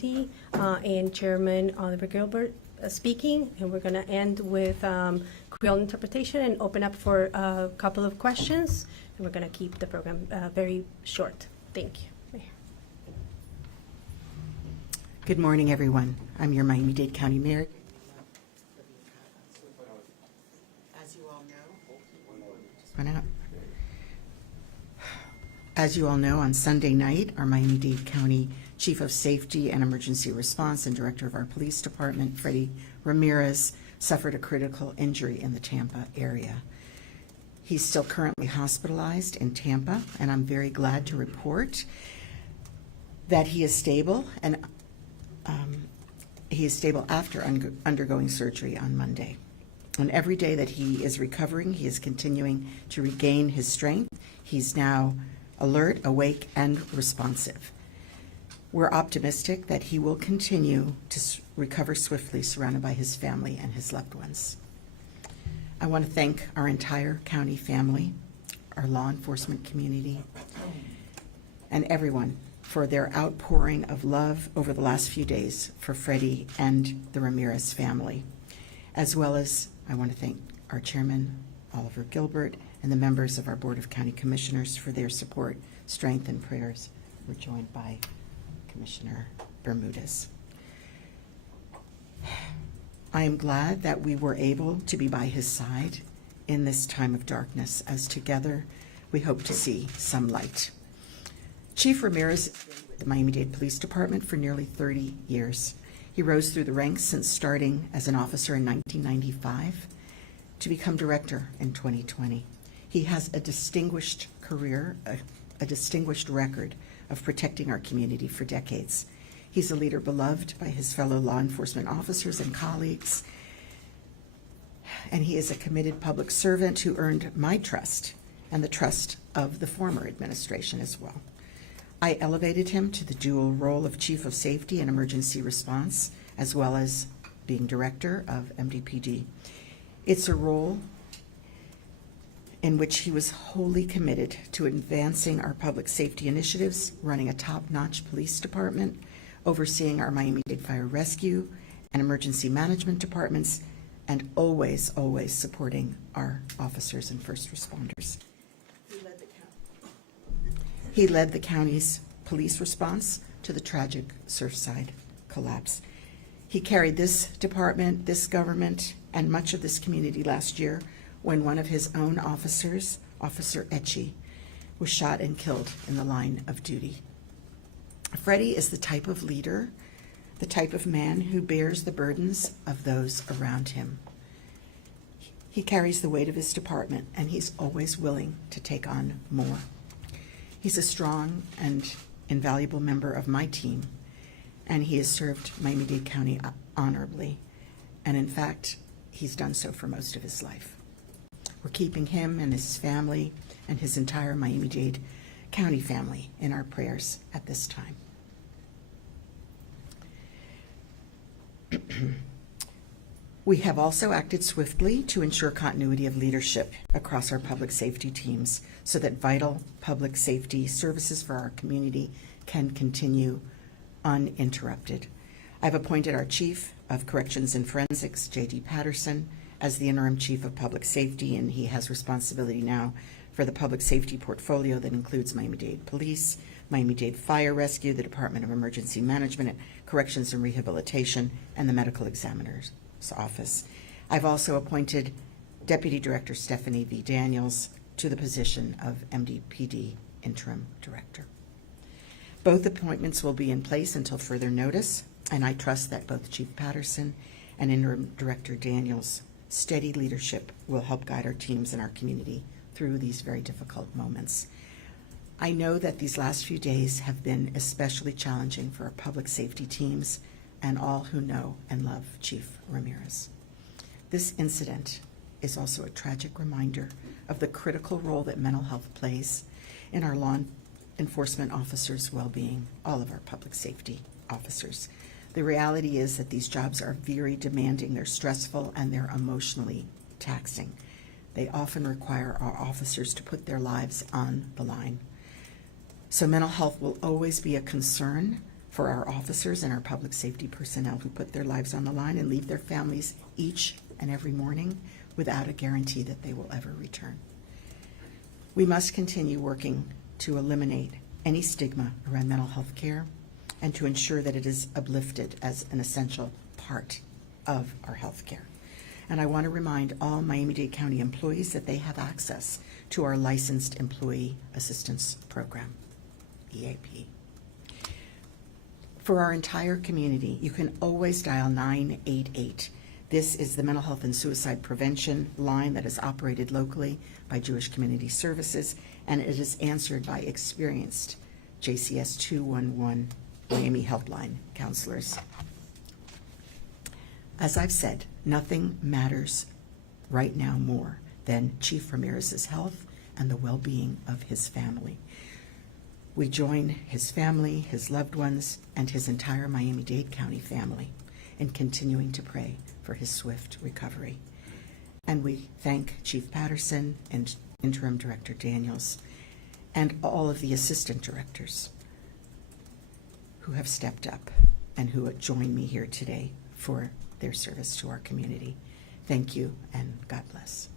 and Chairman Oliver Gilbert speaking, and we're going to end with Creole interpretation and open up for a couple of questions, and we're going to keep the program very short. Thank you. Mayor. Good morning, everyone. I'm your Miami-Dade County Mayor. As you all know, on Sunday night, our Miami-Dade County Chief of Safety and Emergency Response and Director of our Police Department, Freddy Ramirez, suffered a critical injury in the Tampa area. He's still currently hospitalized in Tampa, and I'm very glad to report that he is stable, and he is stable after undergoing surgery on Monday. And every day that he is recovering, he is continuing to regain his strength. He's now alert, awake, and responsive. We're optimistic that he will continue to recover swiftly, surrounded by his family and his loved ones. I want to thank our entire county family, our law enforcement community, and everyone for their outpouring of love over the last few days for Freddy and the Ramirez family, as well as I want to thank our chairman, Oliver Gilbert, and the members of our Board of County Commissioners for their support, strength, and prayers. We're joined by Commissioner Bermudez. I am glad that we were able to be by his side in this time of darkness, as together we hope to see some light. Chief Ramirez has been with the Miami-Dade Police Department for nearly 30 years. He rose through the ranks since starting as an officer in 1995 to become director in 2020. He has a distinguished career, a distinguished record of protecting our community for decades. He's a leader beloved by his fellow law enforcement officers and colleagues, and he is a committed public servant who earned my trust and the trust of the former administration as well. I elevated him to the dual role of Chief of Safety and Emergency Response, as well as being Director of MDPD. It's a role in which he was wholly committed to advancing our public safety initiatives, running a top-notch police department, overseeing our Miami-Dade Fire Rescue and Emergency Management departments, and always, always supporting our officers and first responders. He led the county's police response to the tragic Surfside collapse. He carried this department, this government, and much of this community last year when one of his own officers, Officer Etchie, was shot and killed in the line of duty. Freddy is the type of leader, the type of man who bears the burdens of those around him. He carries the weight of his department, and he's always willing to take on more. He's a strong and invaluable member of my team, and he has served Miami-Dade County honorably. And in fact, he's done so for most of his life. We're keeping him and his family and his entire Miami-Dade County family in our prayers at this time. We have also acted swiftly to ensure continuity of leadership across our public safety teams so that vital public safety services for our community can continue uninterrupted. I've appointed our Chief of Corrections and Forensics, J.D. Patterson, as the interim Chief of Public Safety, and he has responsibility now for the public safety portfolio that includes Miami-Dade Police, Miami-Dade Fire Rescue, the Department of Emergency Management, Corrections and Rehabilitation, and the Medical Examiner's Office. I've also appointed Deputy Director Stephanie V. Daniels to the position of MDPD Interim Director. Both appointments will be in place until further notice, and I trust that both Chief Patterson and Interim Director Daniels' steady leadership will help guide our teams and our community through these very difficult moments. I know that these last few days have been especially challenging for our public safety teams and all who know and love Chief Ramirez. This incident is also a tragic reminder of the critical role that mental health plays in our law enforcement officers' well-being, all of our public safety officers. The reality is that these jobs are very demanding, they're stressful, and they're emotionally taxing. They often require our officers to put their lives on the line. So mental health will always be a concern for our officers and our public safety personnel who put their lives on the line and leave their families each and every morning without a guarantee that they will ever return. We must continue working to eliminate any stigma around mental health care and to ensure that it is uplifted as an essential part of our health care. And I want to remind all Miami-Dade County employees that they have access to our Licensed Employee Assistance Program, EAP. For our entire community, you can always dial 988. This is the mental health and suicide prevention line that is operated locally by Jewish Community Services, and it is answered by experienced JCS 211 Miami Helpline counselors. As I've said, nothing matters right now more than Chief Ramirez's health and the well-being of his family. We join his family, his loved ones, and his entire Miami-Dade County family in continuing to pray for his swift recovery. And we thank Chief Patterson and Interim Director Daniels and all of the assistant directors who have stepped up and who join me here today for their service to our community. Thank you and God bless.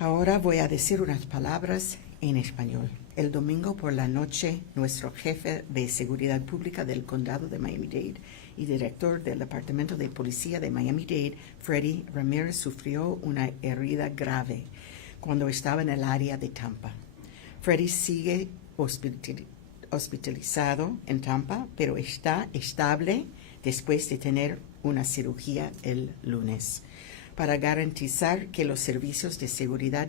Ahora voy a decir unas palabras en español. El domingo por la noche, nuestro jefe de seguridad pública del condado de Miami-Dade y director del Departamento de Policía de Miami-Dade, Freddy Ramirez, sufrió una herida grave cuando estaba en el área de Tampa. Freddy sigue hospitalizado en Tampa, pero está estable después de tener una cirugía el lunes. Para garantizar que los servicios de seguridad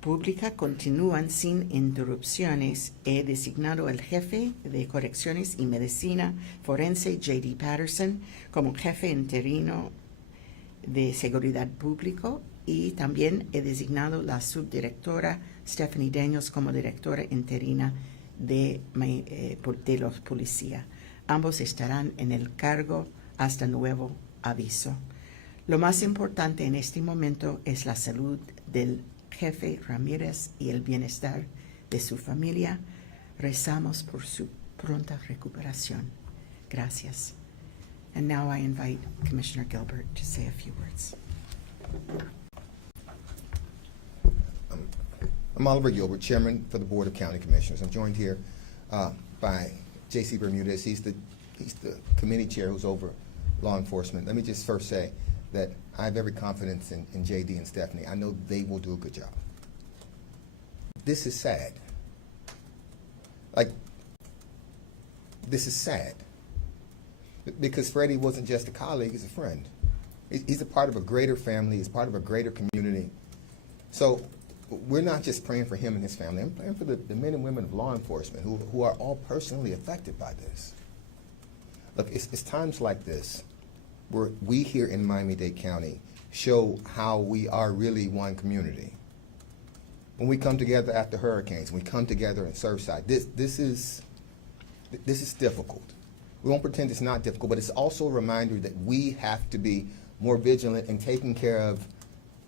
pública continúan sin interrupciones, he designado al jefe de correcciones y medicina forense, J.D. Patterson, como jefe interino de seguridad pública, y también he designado la subdirectora Stephanie Daniels como directora interina de los policías. Ambos estarán en el cargo hasta nuevo aviso. Lo más importante en este momento es la salud del jefe Ramírez y el bienestar de su familia. Rezamos por su pronta recuperación. Gracias. And now I invite Commissioner Gilbert to say a few words. I'm Oliver Gilbert, Chairman for the Board of County Commissioners. I'm joined here by J.C. Bermudez. He's the committee chair who's over law enforcement. Let me just first say that I have every confidence in J.D. and Stephanie. I know they will do a good job. This is sad. This is sad. Because Freddy wasn't just a colleague, he's a friend. He's a part of a greater family, he's part of a greater community. So we're not just praying for him and his family, I'm praying for the men and women of law enforcement who are all personally affected by this. Look, it's times like this where we here in Miami-Dade County show how we are really one community. When we come together after hurricanes, we come together in Surfside. This is difficult. We won't pretend it's not difficult, but it's also a reminder that we have to be more vigilant in taking care of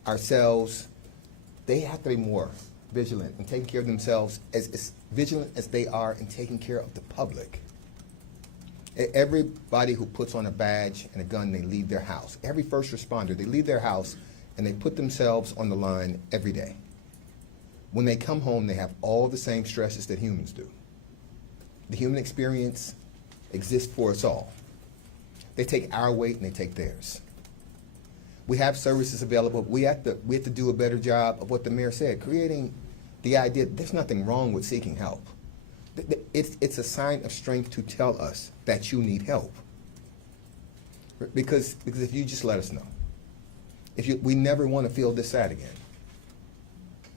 ourselves. They have to be more vigilant in taking care of themselves, as vigilant as they are in taking care of the public. Everybody who puts on a badge and a gun, they leave their house. Every first responder, they leave their house and they put themselves on the line every day. When they come home, they have all the same stresses that humans do. The human experience exists for us all. They take our weight and they take theirs. We have services available. We have to do a better job of what the mayor said, creating the idea that there's nothing wrong with seeking help. It's a sign of strength to tell us that you need help. Because if you just let us know. We never want to feel this sad again.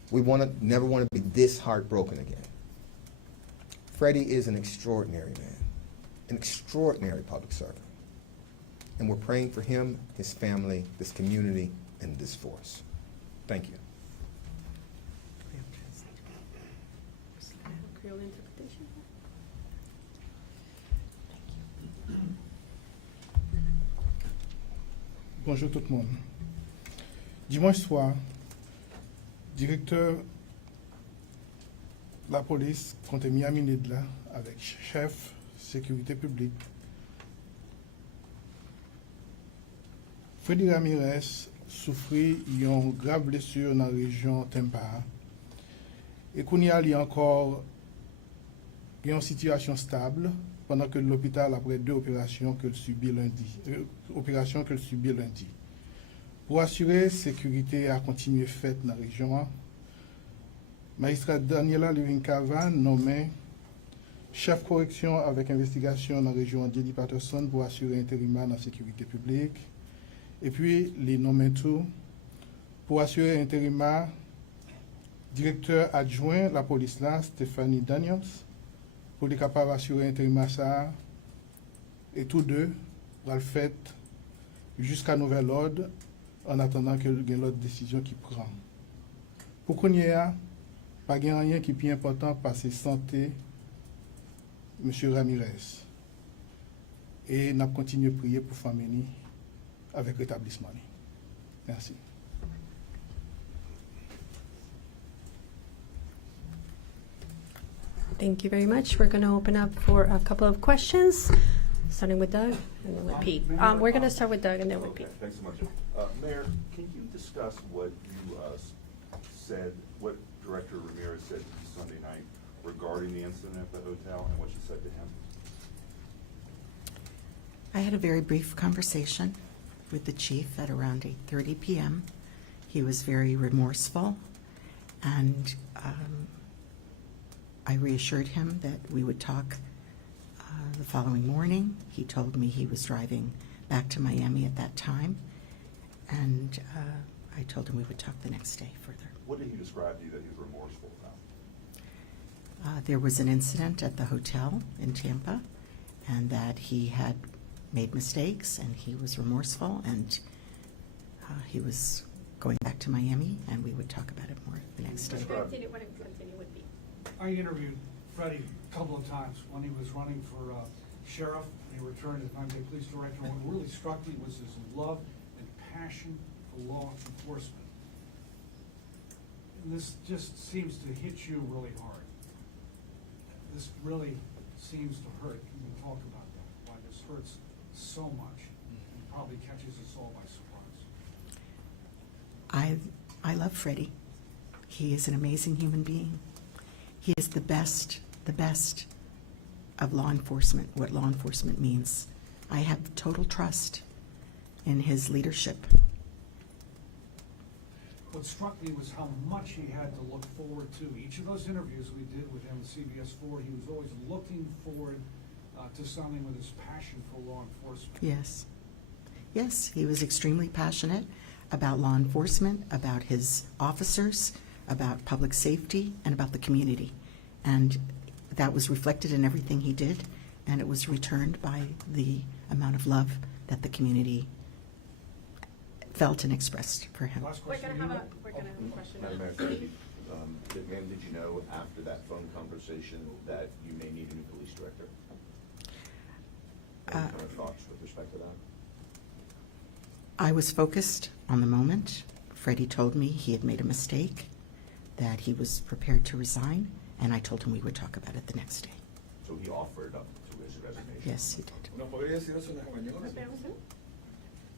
We never want to be this heartbroken again. Freddy is an extraordinary man, an extraordinary public servant. And we're praying for him, his family, this community, and this force. Thank you. Creole interpretation. Bonjour tout le monde. Dimanche soir, directeur de la police contre Miami-Dade là, avec chef sécurité publique. Freddy Ramirez souffrit une grave blessure dans la région Tampa. Et qu'on y a encore une situation stable pendant que l'hôpital après deux opérations qu'elle subit lundi. Pour assurer sécurité à continuer faite dans la région, magistrat Daniela Levin-Cavan nommé chef correction avec investigation dans la région Jenny Patterson pour assurer intérimaire dans la sécurité publique. Et puis, les nommés tout pour assurer intérimaire directeur adjoint de la police là, Stephanie Daniels, pour être capable d'assurer intérimaire ça. Et tous deux vont le faire jusqu'à nouvel ordre en attendant que y ait l'autre décision qui prend. Pour qu'on y ait, pas rien qui est plus important par sa santé, M. Ramirez. Et nous continuons à prier pour famille avec rétablissement. Merci. Thank you very much. We're going to open up for a couple of questions, starting with Doug and then with Pete. We're going to start with Doug and then with Pete. Okay, thanks so much. Mayor, can you discuss what you said, what Director Ramirez said to you Sunday night regarding the incident at the hotel and what you said to him? I had a very brief conversation with the chief at around 8:30 p.m. He was very remorseful, and I reassured him that we would talk the following morning. He told me he was driving back to Miami at that time, and I told him we would talk the next day further. What did he describe to you that he was remorseful about? There was an incident at the hotel in Tampa, and that he had made mistakes, and he was remorseful, and he was going back to Miami, and we would talk about it more the next day. Continue with Pete. I interviewed Freddy a couple of times when he was running for sheriff, and he returned as Miami-Dade Police Director. What really struck me was his love and passion for law enforcement. And this just seems to hit you really hard. This really seems to hurt. You can talk about that, why this hurts so much, and probably catches us all by surprise. I love Freddy. He is an amazing human being. He is the best of law enforcement, what law enforcement means. I have total trust in his leadership. What struck me was how much he had to look forward to. Each of those interviews we did with him at CBS 4, he was always looking forward to something with his passion for law enforcement. Yes. Yes, he was extremely passionate about law enforcement, about his officers, about public safety, and about the community. And that was reflected in everything he did, and it was returned by the amount of love that the community felt and expressed for him. Last We're question. going to have a question. Madam Mayor, did you know after that phone conversation that you may need a new police director? Any kind of thoughts with respect to that? I was focused on the moment. Freddie told me he had made a mistake, that he was prepared to resign, and I told him we would talk about it the next day. So he offered up to his resignation? Yes, he did.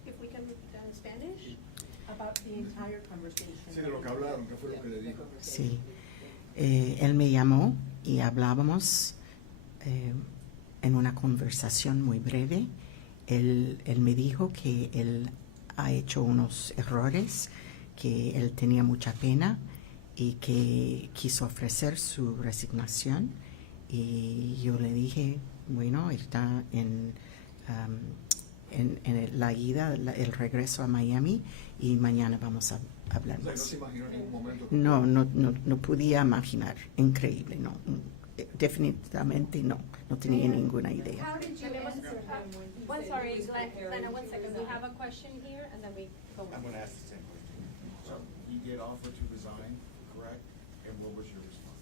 If we can repeat that in Spanish? About the entire conversation. Sí, de lo que hablaron, ¿qué fue lo que le dijo? Sí. Él me llamó y hablábamos en una conversación muy breve. Él me dijo que él ha hecho unos errores, que él tenía mucha pena y que quiso ofrecer su resignación. Y yo le dije, bueno, está en la ida, el regreso a Miami, y mañana vamos a hablar O sea, no más. se imaginó en ningún momento. No podía imaginar, increíble, no, definitivamente no tenía ninguna idea. How did you answer him when he said Sorry, he was Glenna, preparing one to second. We resign? have a question here, and then we go on. I'm going to ask the same question. So he did offer to resign, correct? And what was your response?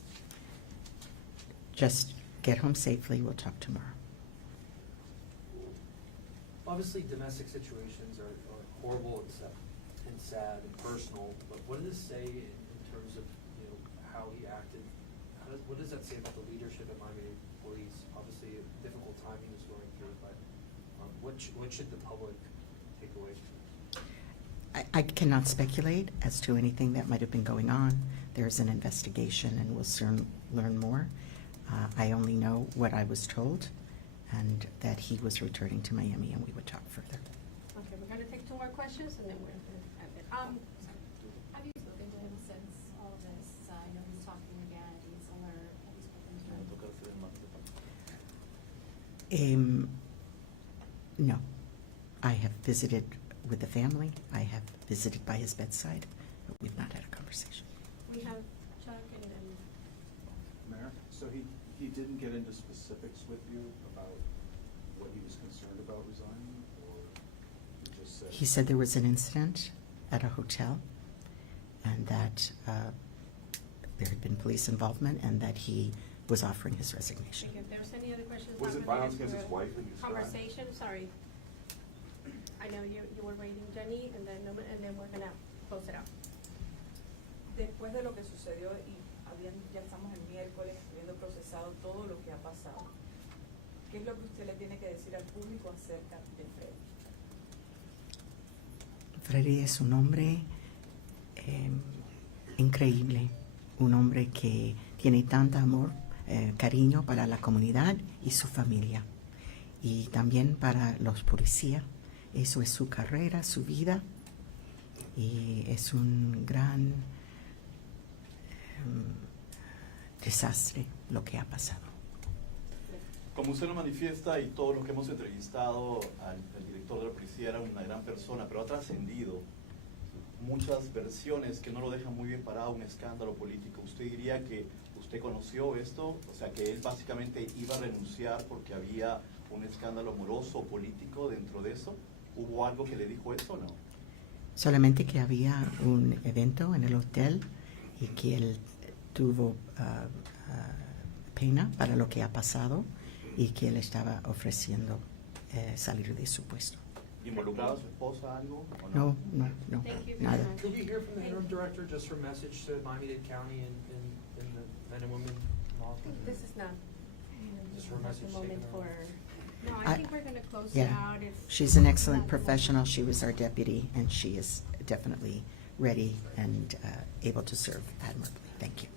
Just get home safely, we'll talk tomorrow. Obviously, domestic situations are horrible and sad and personal, but what does this say in terms of, how he acted? What does that say about the leadership at Miami-Dade police? Obviously, a difficult time he was going through, but what should the public take away from this? I cannot speculate as to anything that might have been going on. There's an investigation, and we'll soon learn more. I only know what I was told, and that he was returning to Miami, and we would talk further. Okay, we're gonna take two more questions and then we're gonna end it. Have you spoken to him since all of this? I know he's talking again, he's alert. Have you spoken to him? No. I have visited with the family. I have visited by his bedside, but we've not had a conversation. We have Chuck and then, Mayor, so he didn't get into specifics with you about what he was concerned about resigning, or he just said? He said there was an incident at a hotel, and that there had been police involvement, and that he was offering his resignation. if there's any other questions. Was it I'm gonna violence ask against for his a wife that you described? Conversation, sorry. I know you were waiting, Jenny, and then we're gonna close it out. Después de lo que sucedió y ya estamos el miércoles habiendo procesado todo lo que ha pasado, ¿qué es lo que usted le tiene que decir al público acerca de Freddy? Freddy es un hombre increíble, un hombre que tiene tanto amor, cariño para la comunidad y su familia, y también para los policías. Eso es su carrera, su vida, y es un gran desastre lo que ha pasado. Como usted lo manifiesta y todos los que hemos entrevistado al director de la policía, era una gran persona, pero ha trascendido muchas versiones que no lo dejan muy bien parado, un escándalo político. ¿Usted diría que usted conoció esto? O sea, que él básicamente iba a renunciar porque había un escándalo amoroso o político dentro de eso. ¿Hubo algo que le dijo eso o no? Solamente que había un evento en el hotel y que él tuvo pena para lo que ha pasado y que él estaba ofreciendo salir de su puesto. ¿Involucrado a su esposa algo o No, no, no, Thank you very nada. much. Did you hear from the interim director, just for message to Miami-Dade County and the men and women involved? This is not, Just for a not message the moment taken for, out. no, I- I think we're gonna close it Yeah, out. If she's an not excellent the moment. professional. She was our deputy, and she is definitely ready and able to serve admirably. Thank you.